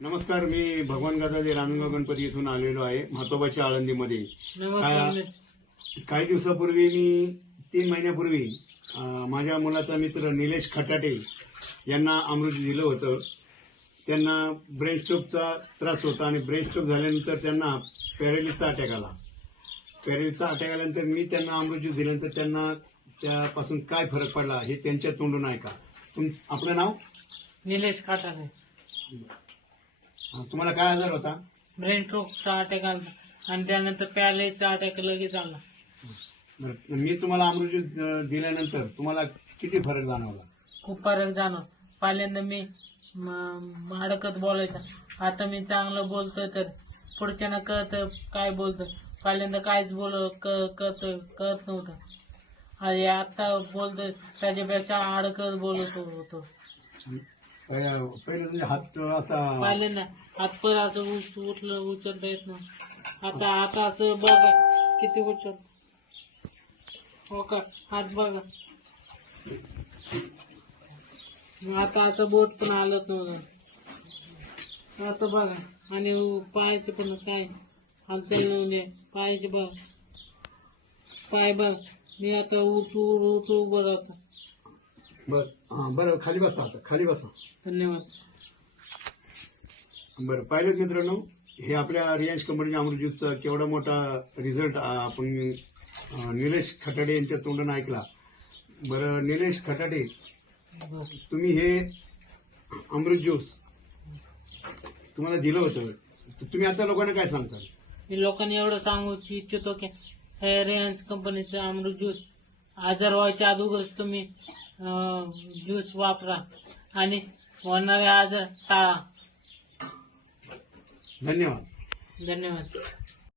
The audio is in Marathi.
नमस्कार, मी भगवान गदादे रांजणगाव गणपती येथून आलेलो आहे म्हातोबाच्या आळंदीमध्ये. काही दिवसापूर्वी मी 3 महिन्यापूर्वी माझ्या मुलाचा मित्र निलेश खटाटे यांना अमृत दिलं होतं. त्यांना ब्रेन स्ट्रोकचा त्रास होता आणि ब्रेन स्ट्रोक झाल्यानंतर त्यांना पॅरालिसचा अटॅक आला. पॅरालिसचा अटॅक आल्यानंतर मी त्यांना अमृत ज्यूस दिल्यानंतर त्यांना त्यापासून काय फरक पडला हे त्यांच्या तोंडून ऐका. आपलं नाव? निलेश खटाटे. तुम्हाला काय आजार होता? ब्रेन स्ट्रोकचा अटॅक आला आणि त्यानंतर पॅरालाइजचा अटॅक लगेच आला. मी तुम्हाला अमृत ज्यूस दिल्यानंतर तुम्हाला किती फरक जाणवला? खूप फरक जाणव. पहिल्यांदा मी अडकत बोलायचा, आता मी चांगलं बोलतोय तर पुढच्यानं कळतं काय बोलतोय. पहिल्यांदा काहीच कळत नव्हतं आणि आता बोलतोय त्याच्यापेक्षा अडकत बोलत होतो. पहिले म्हणजे हात असा पहिल्यांदा हात पर असं उचलता येत नाही. आता असं बघा किती उचल. हो का, हात बघा. आता असं बोट पण हालत नव्हतं, आता बघा. आणि पायाचे पण काय हालचाल नव्हते. पायाचे बघ, पाय बघ. मी आता उठू उभं राहतो. बरं, खाली बसा. आता खाली बसा. धन्यवाद. बरं, पाहिलं मित्रांनो, हे आपल्या रिलायन्स कंपनीच्या अमृत ज्यूसचा केवढा मोठा रिझल्ट आपण निलेश खटाटे यांच्या तोंडून ऐकला. बरं निलेश खटाटे, तुम्ही हे अमृत ज्यूस तुम्हाला दिलं होतं, तुम्ही आता लोकांना काय सांगता? मी लोकांनी एवढं सांगू इच्छितो की हे रिलायन्स कंपनीचं अमृत ज्यूस आजार व्हायच्या अगोदरच तुम्ही ज्यूस वापरा आणि होणारे आजार टाळा. धन्यवाद. धन्यवाद.